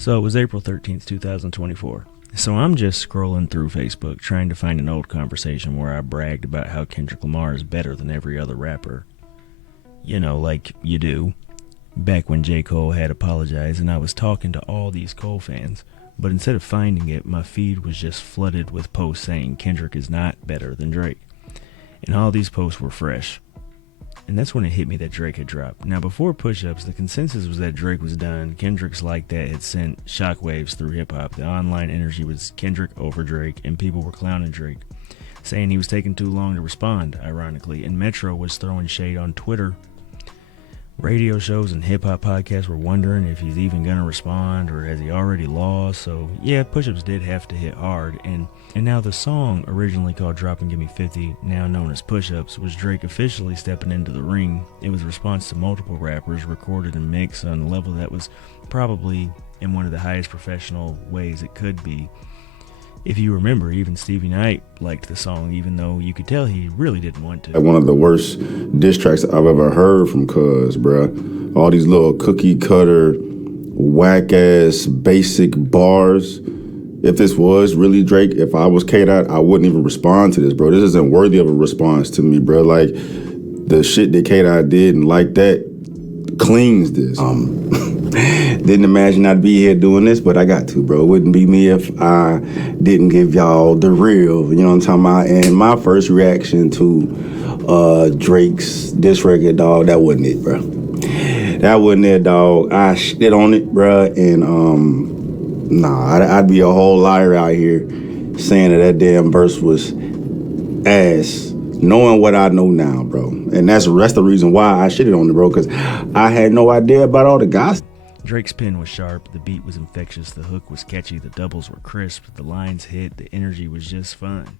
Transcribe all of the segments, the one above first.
So it was April 13th, 2024. So I'm just scrolling through Facebook trying to find an old conversation where I bragged about how Kendrick Lamar is better than every other rapper. You know, like you do. Back when J. Cole had apologized and I was talking to all these Cole fans. But instead of finding it, my feed was just flooded with posts saying Kendrick is not better than Drake. And all these posts were fresh. And that's when it hit me that Drake had dropped. Now, before push-ups, the consensus was that Drake was done. Kendrick's like that had sent shockwaves through hip-hop. The online energy was Kendrick over Drake, and people were clowning Drake, saying he was taking too long to respond, ironically. And Metro was throwing shade on Twitter. Radio shows and hip-hop podcasts were wondering if he's even going to respond or has he already lost. So, yeah, push-ups did have to hit hard. And now the song, originally called Drop and Give Me 50, now known as Push-Ups, was Drake officially stepping into the ring. It was a response to multiple rappers, recorded and mixed on a level that was probably in one of the highest professional ways it could be. If you remember, even Stevie Knight liked the song, even though you could tell he really didn't want to. One of the worst diss tracks I've ever heard from Cuz, bruh. All these little cookie cutter, whack-ass, basic bars. If this was really Drake, if I was K-Dot, I wouldn't even respond to this, bro. This isn't worthy of a response to me, bro. Like, the shit that K-Dot did and like that cleans this. Didn't imagine I'd be here doing this, but I got to, bro. It wouldn't be me if I didn't give y'all the real, you know what I'm talking about? And my first reaction to Drake's diss record, dog, that wasn't it, bro. That wasn't it, dog. I shit on it, bro, and I'd be a whole liar out here saying that damn verse was ass, knowing what I know now, bro. And that's the reason why I shitted on it, bro, because I had no idea about all the gossip. Drake's pen was sharp, the beat was infectious, the hook was catchy, the doubles were crisp, the lines hit, the energy was just fun.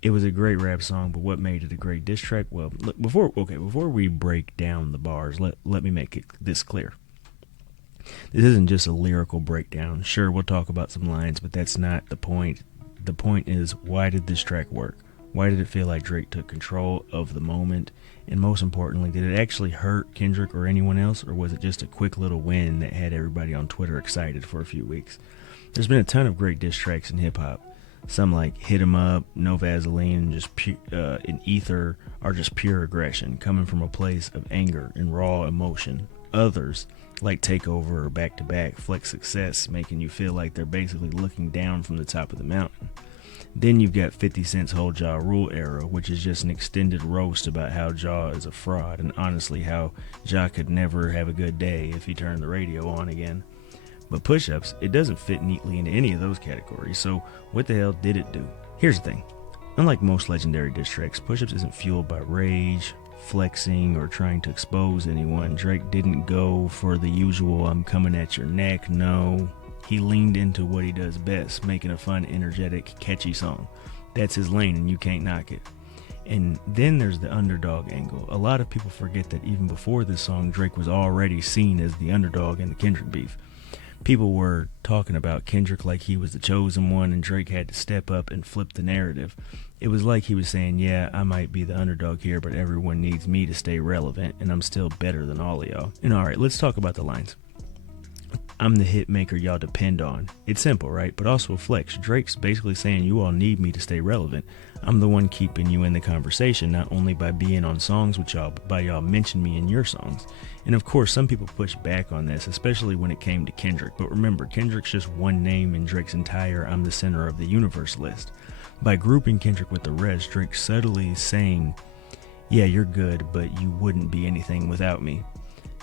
It was a great rap song, but what made it a great diss track? Well, look, before we break down the bars, let me make this clear. This isn't just a lyrical breakdown. Sure, we'll talk about some lines, but that's not the point. The point is, why did this track work? Why did it feel like Drake took control of the moment? And most importantly, did it actually hurt Kendrick or anyone else, or was it just a quick little win that had everybody on Twitter excited for a few weeks? There's been a ton of great diss tracks in hip-hop. Some like Hit 'Em Up, No Vaseline, and Ether are just pure aggression, coming from a place of anger and raw emotion. Others, like Takeover or Back to Back, flex success, making you feel like they're basically looking down from the top of the mountain. Then you've got 50 Cent's whole Ja Rule era, which is just an extended roast about how Ja is a fraud, and honestly how Ja could never have a good day if he turned the radio on again. But Push-Ups, it doesn't fit neatly into any of those categories, so what the hell did it do? Here's the thing. Unlike most legendary diss tracks, Push-Ups isn't fueled by rage, flexing, or trying to expose anyone. Drake didn't go for the usual I'm coming at your neck, no. He leaned into what he does best, making a fun, energetic, catchy song. That's his lane and you can't knock it. And then there's the underdog angle. A lot of people forget that even before this song, Drake was already seen as the underdog in the Kendrick beef. People were talking about Kendrick like he was the chosen one and Drake had to step up and flip the narrative. It was like he was saying, yeah, I might be the underdog here, but everyone needs me to stay relevant and I'm still better than all of y'all. And alright, let's talk about the lines. I'm the hit maker y'all depend on. It's simple, right? But also a flex. Drake's basically saying you all need me to stay relevant. I'm the one keeping you in the conversation, not only by being on songs with y'all, but by y'all mention me in your songs. And of course, some people push back on this, especially when it came to Kendrick. But remember, Kendrick's just one name in Drake's entire I'm the center of the universe list. By grouping Kendrick with the rest, Drake subtly saying, yeah, you're good, but you wouldn't be anything without me.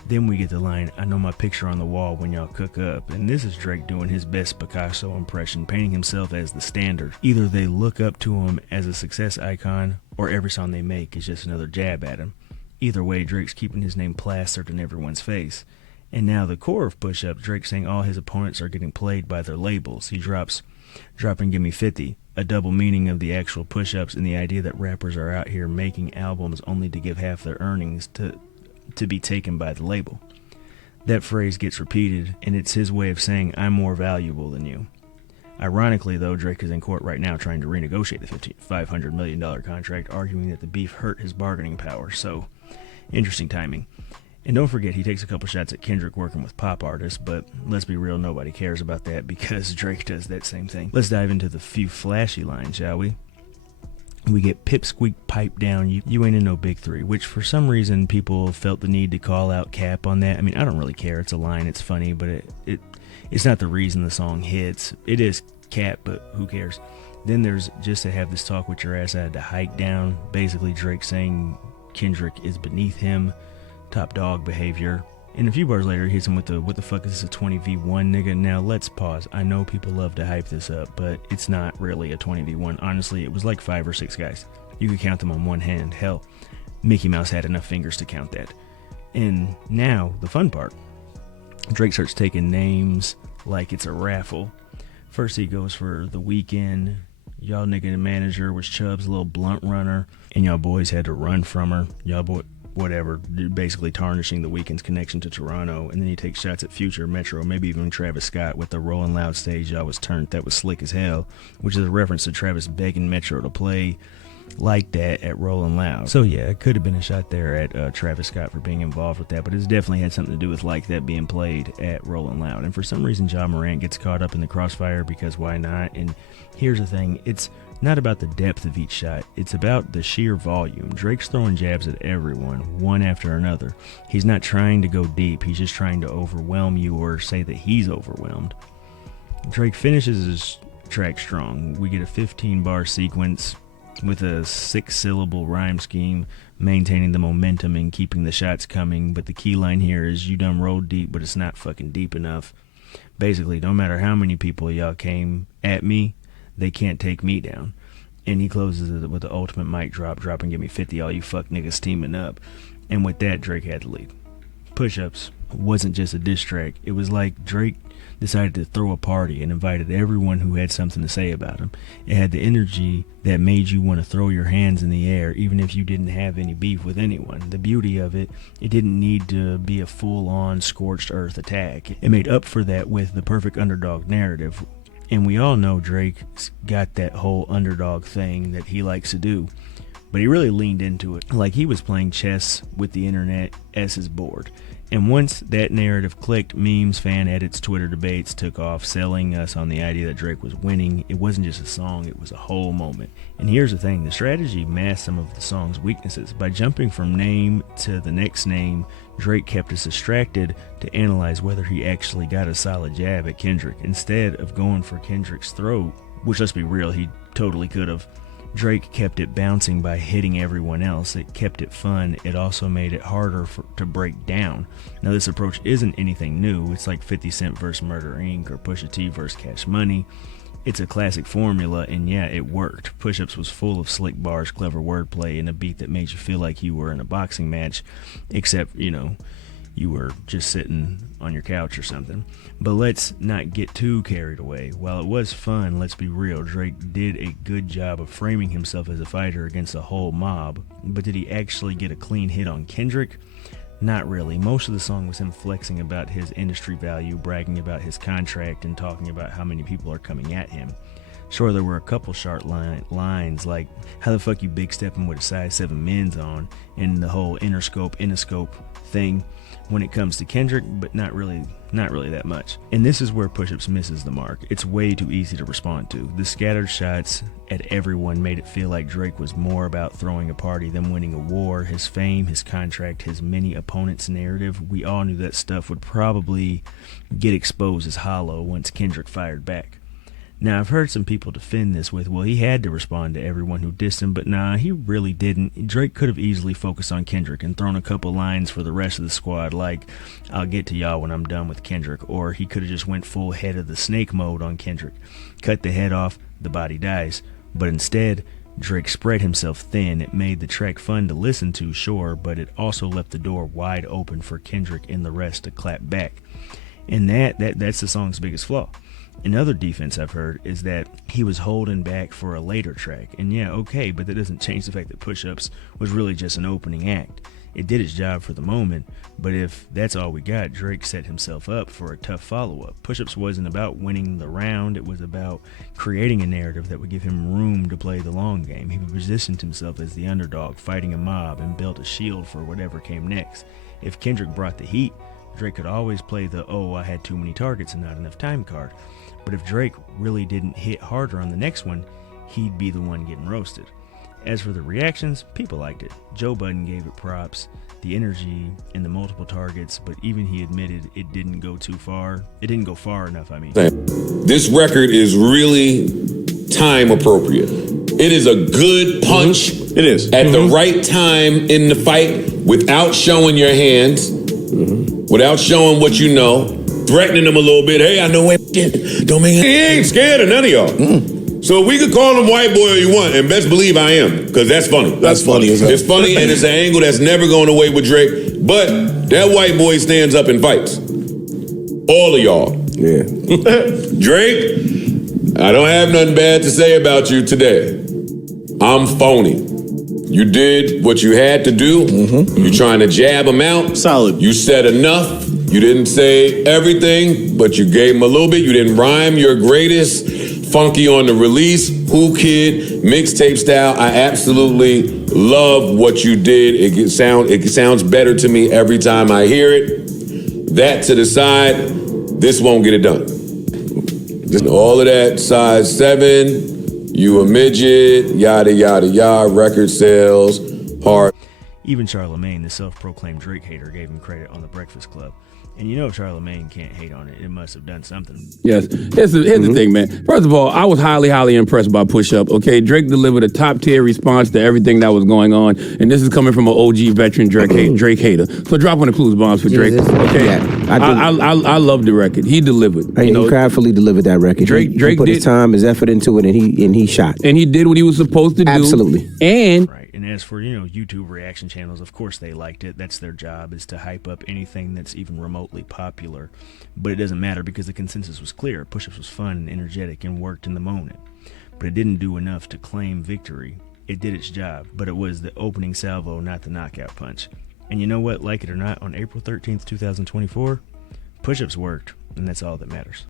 Then we get the line, I know my picture on the wall when y'all cook up. And this is Drake doing his best Picasso impression, painting himself as the standard. Either they look up to him as a success icon, or every song they make is just another jab at him. Either way, Drake's keeping his name plastered in everyone's face. And now the core of Push-Up, Drake saying all his opponents are getting played by their labels. He drops, Drop and Give Me 50, a double meaning of the actual Push-Ups and the idea that rappers are out here making albums only to give half their earnings to be taken by the label. That phrase gets repeated, and it's his way of saying, I'm more valuable than you. Ironically, though, Drake is in court right now trying to renegotiate the $500 million contract, arguing that the beef hurt his bargaining power, so interesting timing. And don't forget, he takes a couple shots at Kendrick working with pop artists, but let's be real, nobody cares about that because Drake does that same thing. Let's dive into the few flashy lines, shall we? We get pipsqueak pipe down, you ain't in no big three, which for some reason people felt the need to call out Cap on that. I mean, I don't really care. It's a line, it's funny, but it's not the reason the song hits. It is Cap, but who cares? Then there's just to have this talk with your ass, I had to hike down. Basically, Drake saying Kendrick is beneath him, top dog behavior. And a few bars later, he hits him with the, what the fuck is this, a 20v1, nigga? Now, let's pause. I know people love to hype this up, but it's not really a 20v1. Honestly, it was like 5 or 6 guys. You could count them on one hand. Hell, Mickey Mouse had enough fingers to count that. And now, the fun part. Drake starts taking names like it's a raffle. First, he goes for The Weeknd. Y'all nigga the manager was Chubb's little blunt runner, and y'all boys had to run from her. Y'all boy... whatever, basically tarnishing The Weeknd's connection to Toronto. And then he takes shots at Future, Metro, maybe even Travis Scott with the Rolling Loud stage y'all was turned. That was slick as hell, which is a reference to Travis begging Metro to play like that at Rolling Loud. So yeah, it could have been a shot there at Travis Scott for being involved with that, but it's definitely had something to do with like that being played at Rolling Loud. And for some reason, Ja Morant gets caught up in the crossfire because why not? And here's the thing, it's not about the depth of each shot, it's about the sheer volume. Drake's throwing jabs at everyone, one after another. He's not trying to go deep, he's just trying to overwhelm you or say that he's overwhelmed. Drake finishes his track strong. We get a 15-bar sequence with a 6-syllable rhyme scheme, maintaining the momentum and keeping the shots coming. But the key line here is, you done rolled deep, but it's not fucking deep enough. Basically, no matter how many people y'all came at me, they can't take me down. And he closes it with the ultimate mic drop and give me 50, all you fuck niggas teaming up. And with that, Drake had to leave. Push-Ups wasn't just a diss track. It was like Drake decided to throw a party and invited everyone who had something to say about him. It had the energy that made you want to throw your hands in the air even if you didn't have any beef with anyone. The beauty of it, it didn't need to be a full-on scorched earth attack. It made up for that with the perfect underdog narrative. And we all know Drake's got that whole underdog thing that he likes to do. But he really leaned into it. Like he was playing chess with the internet as his board. And once that narrative clicked, memes, fan edits, Twitter debates took off, selling us on the idea that Drake was winning. It wasn't just a song, it was a whole moment. And here's the thing, the strategy masked some of the song's weaknesses. By jumping from name to the next name, Drake kept us distracted to analyze whether he actually got a solid jab at Kendrick. Instead of going for Kendrick's throat, which, let's be real, he totally could have, Drake kept it bouncing by hitting everyone else. It kept it fun. It also made it harder to break down. Now, this approach isn't anything new. It's like 50 Cent vs. Murder Inc. or Pusha T vs. Cash Money. It's a classic formula, and yeah, it worked. Push-Ups was full of slick bars, clever wordplay, and a beat that made you feel like you were in a boxing match, except, you were just sitting on your couch or something. But let's not get too carried away. While it was fun, let's be real, Drake did a good job of framing himself as a fighter against a whole mob. But did he actually get a clean hit on Kendrick? Not really. Most of the song was him flexing about his industry value, bragging about his contract, and talking about how many people are coming at him. Sure, there were a couple sharp lines like, how the fuck you big stepping with a size 7 men's on, and the whole inoscope thing when it comes to Kendrick, but not really that much. And this is where Push-Ups misses the mark. It's way too easy to respond to. The scattered shots at everyone made it feel like Drake was more about throwing a party than winning a war. His fame, his contract, his many opponents narrative, we all knew that stuff would probably get exposed as hollow once Kendrick fired back. Now, I've heard some people defend this with, well, he had to respond to everyone who dissed him, but nah, he really didn't. Drake could have easily focused on Kendrick and thrown a couple lines for the rest of the squad, like, I'll get to y'all when I'm done with Kendrick, or he could have just went full head of the snake mode on Kendrick. Cut the head off, the body dies. But instead, Drake spread himself thin. It made the track fun to listen to, sure, but it also left the door wide open for Kendrick and the rest to clap back. And that's the song's biggest flaw. Another defense I've heard is that he was holding back for a later track. And yeah, okay, but that doesn't change the fact that Push-Ups was really just an opening act. It did its job for the moment, but if that's all we got, Drake set himself up for a tough follow-up. Push-Ups wasn't about winning the round, it was about creating a narrative that would give him room to play the long game. He positioned himself as the underdog, fighting a mob, and built a shield for whatever came next. If Kendrick brought the heat, Drake could always play the, oh, I had too many targets and not enough time card. But if Drake really didn't hit harder on the next one, he'd be the one getting roasted. As for the reactions, people liked it. Joe Budden gave it props, the energy and the multiple targets, but even he admitted it didn't go too far. It didn't go far enough, I mean. This record is really time appropriate. It is a good punch. It is. At the right time in the fight without showing your hands, without showing what you know, threatening them a little bit. Hey, I know what don't make it. He ain't scared of none of y'all. So we could call him white boy all you want, and best believe I am, because that's funny. That's funny as hell. It's funny, and it's an angle that's never going away with Drake. But that white boy stands up and fights. All of y'all. Yeah. Drake, I don't have nothing bad to say about you today. I'm phony. You did what you had to do. You're trying to jab him out. Solid. You said enough. You didn't say everything, but you gave him a little bit. You didn't rhyme your greatest. Funky on the release, Who Kid, mixtape style. I absolutely love what you did. It sounds better to me every time I hear it. That to the side, this won't get it done. All of that, size 7, you a midget, yada, yada, yada, record sales, hard. Even Charlemagne, the self-proclaimed Drake hater, gave him credit on The Breakfast Club. And you know if Charlemagne can't hate on it, it must have done something. Yes. Here's the thing, man. First of all, I was highly impressed by Push Up. Okay, Drake delivered a top-tier response to everything that was going on, and this is coming from an OG veteran Drake hater. So drop one of the clues bombs for Drake. Okay, Yeah, I love the record. He delivered. He craftfully delivered that record. Drake he put his time, his effort into it, and he shot. And he did what he was supposed to do. Absolutely. And Right. And as for, YouTube reaction channels, of course they liked it. That's their job, is to hype up anything that's even remotely popular. But it doesn't matter because the consensus was clear. Push-Ups was fun and energetic and worked in the moment. But it didn't do enough to claim victory. It did its job, but it was the opening salvo, not the knockout punch. And you know what? Like it or not, on April 13th, 2024, Push-Ups worked, and that's all that matters.